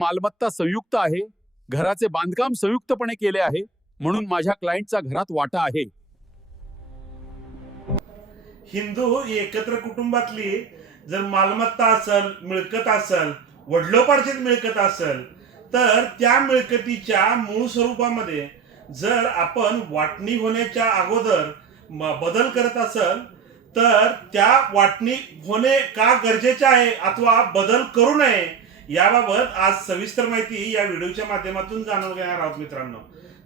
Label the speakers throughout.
Speaker 1: मालमत्ता संयुक्त आहे घराचे बांधकाम संयुक्तपणे केले आहे म्हणून माझ्या क्लायंटचा घरात वाटा आहे.
Speaker 2: हिंदू एकत्र कुटुंबातली जर मालमत्ता असल मिळकत असल वडलोपार्जित मिळकत असल तर त्या मिळकतीच्या मूळ स्वरूपामध्ये जर आपण वाटणी होण्याच्या अगोदर बदल करत असल तर त्या वाटणी होणे का गरजेचे आहे अथवा बदल करू नये याबाबत आज सविस्तर माहिती या व्हिडिओच्या माध्यमातून जाणून घेणार आहोत मित्रांनो.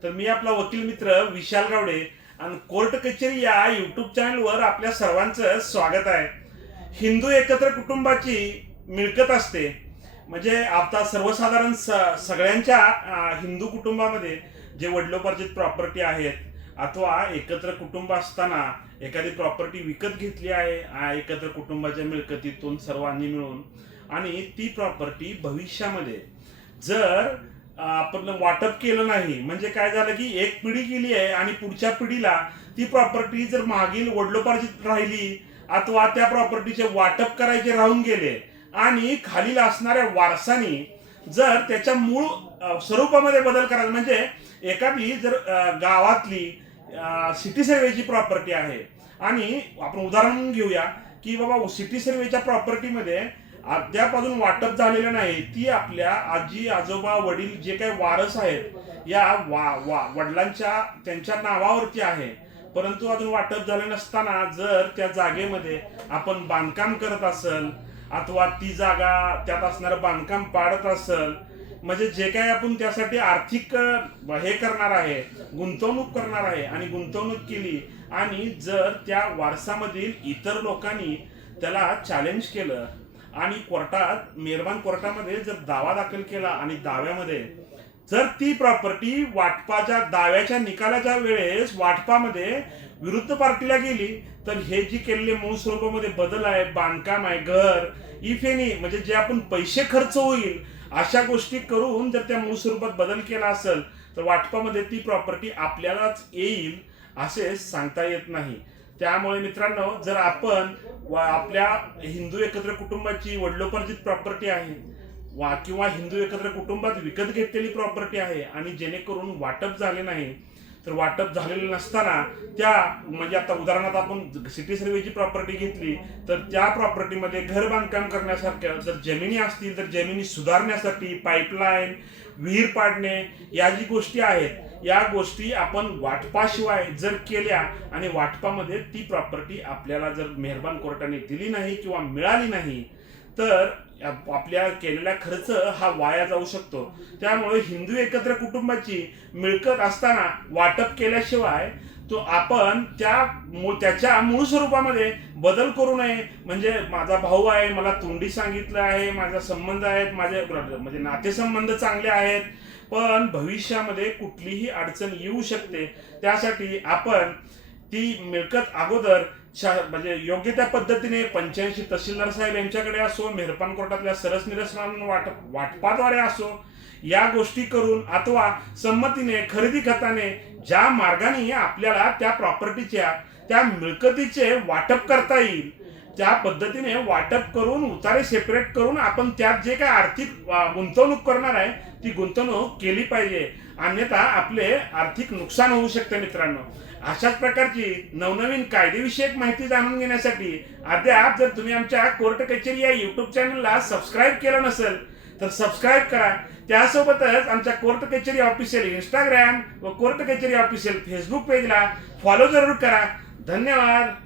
Speaker 2: तर मी आपला वकील मित्र विशाल गावडे आणि कोर्ट कचेरी या युट्यूब चॅनलवर आपल्या सर्वांचं स्वागत आहे. हिंदू एकत्र कुटुंबाची मिळकत असते. म्हणजे आता सर्वसाधारण स- सगळ्यांच्या हिंदू कुटुंबामध्ये जे वडिलोपार्जित प्रॉपर्टी आहेत अथवा एकत्र कुटुंब असताना एखादी प्रॉपर्टी विकत घेतली आहे एकत्र कुटुंबाच्या मिळकतीतून सर्वांनी मिळून आणि ती प्रॉपर्टी भविष्यामध्ये. जर आपण वाटप केलं नाही म्हणजे काय झालं की एक पिढी गेली आहे आणि पुढच्या पिढीला ती प्रॉपर्टी जर मागील वडलोपार्जित राहिली अथवा त्या प्रॉपर्टीचे वाटप करायचे राहून गेले आणि खालील असणाऱ्या वारसानी जर त्याच्या मूळ स्वरूपामध्ये बदल करायला म्हणजे एखादी जर गावातली सिटी सर्वेची प्रॉपर्टी आहे. आणि आपण उदाहरण घेऊया की बाबा सिटी सर्वेच्या प्रॉपर्टीमध्ये अद्याप अजून वाटप झालेलं नाही. ती आपल्या आजी आजोबा वडील जे काही वारस आहेत या वा वा वडिलांच्या त्यांच्या नावावरती आहे. परंतु अजून वाटप झालं नसताना जर त्या जागेमध्ये आपण बांधकाम करत असल अथवा ती जागा त्यात असणारं बांधकाम पाडत असल म्हणजे जे काही आपण त्यासाठी आर्थिक हे करणार आहे गुंतवणूक करणार आहे आणि गुंतवणूक केली आणि जर त्या वारसामधील इतर लोकांनी त्याला चॅलेंज केलं आणि कोर्टात मेहरबान कोर्टामध्ये जर दावा दाखल केला आणि दाव्यामध्ये जर ती प्रॉपर्टी वाटपाच्या दाव्याच्या निकालाच्या वेळेस वाटपामध्ये विरुद्ध पार्टीला गेली तर हे जी केलेले मूळ स्वरूपामध्ये बदल आहे बांधकाम आहे घर इफ एनी म्हणजे जे आपण पैसे खर्च होईल अशा गोष्टी करून जर त्या मूळ स्वरूपात बदल केला असेल तर वाटपामध्ये ती प्रॉपर्टी आपल्यालाच येईल असे सांगता येत नाही. त्यामुळे मित्रांनो जर आपण वा- आपल्या हिंदू एकत्र कुटुंबाची वडिलोपार्जित प्रॉपर्टी आहे वा किंवा हिंदू एकत्र कुटुंबात विकत घेतलेली प्रॉपर्टी आहे आणि जेणेकरून वाटप झाले नाही तर वाटप झालेलं नसताना त्या म्हणजे आता उदाहरणार्थ आपण सिटी सर्वेची प्रॉपर्टी घेतली तर त्या प्रॉपर्टीमध्ये घर बांधकाम करण्यासारख्या जर जमिनी असतील तर जमिनी सुधारण्यासाठी पाईपलाईन विहीर पाडणे या जी गोष्टी आहेत या गोष्टी आपण वाटपाशिवाय जर केल्या आणि वाटपामध्ये ती प्रॉपर्टी आपल्याला जर मेहरबान कोर्टाने दिली नाही किंवा मिळाली नाही तर आपल्या केलेला खर्च हा वाया जाऊ शकतो. त्यामुळे हिंदू एकत्र कुटुंबाची मिळकत असताना वाटप केल्याशिवाय तो आपण त्या त्याच्या मूळ स्वरूपामध्ये बदल करू नये. म्हणजे माझा भाऊ आहे मला तोंडी सांगितलं आहे माझा संबंध आहेत माझे म्हणजे नातेसंबंध चांगले आहेत. पण भविष्यामध्ये कुठलीही अडचण येऊ शकते. त्यासाठी आपण ती मिळकत अगोदर शा- म्हणजे योग्य त्या पद्धतीने पंच्याऐंशी तहसीलदार साहेब यांच्याकडे असो मेहरपान कोर्टातल्या सरस निरसन वाट वाटपाद्वारे असो या गोष्टी करून अथवा संमतीने खरेदी खताने ज्या मार्गाने आपल्याला त्या प्रॉपर्टीच्या त्या मिळकतीचे वाटप करता येईल त्या पद्धतीने वाटप करून उतारे सेपरेट करून आपण त्यात जे काय आर्थिक गुंतवणूक करणार आहे ती गुंतवणूक केली पाहिजे. अन्यथा आपले आर्थिक नुकसान होऊ शकते मित्रांनो. अशाच प्रकारची नवनवीन कायदेविषयक माहिती जाणून घेण्यासाठी अद्याप जर तुम्ही आमच्या कोर्ट कचेरी या यूट्यूब चॅनलला सबस्क्राईब केलं नसेल तर सबस्क्राईब करा. त्यासोबतच आमच्या कोर्ट कचेरी ऑफिशियल इंस्टाग्राम व कोर्ट कचेरी ऑफिशियल फेसबुक पेजला फॉलो जरूर करा. धन्यवाद.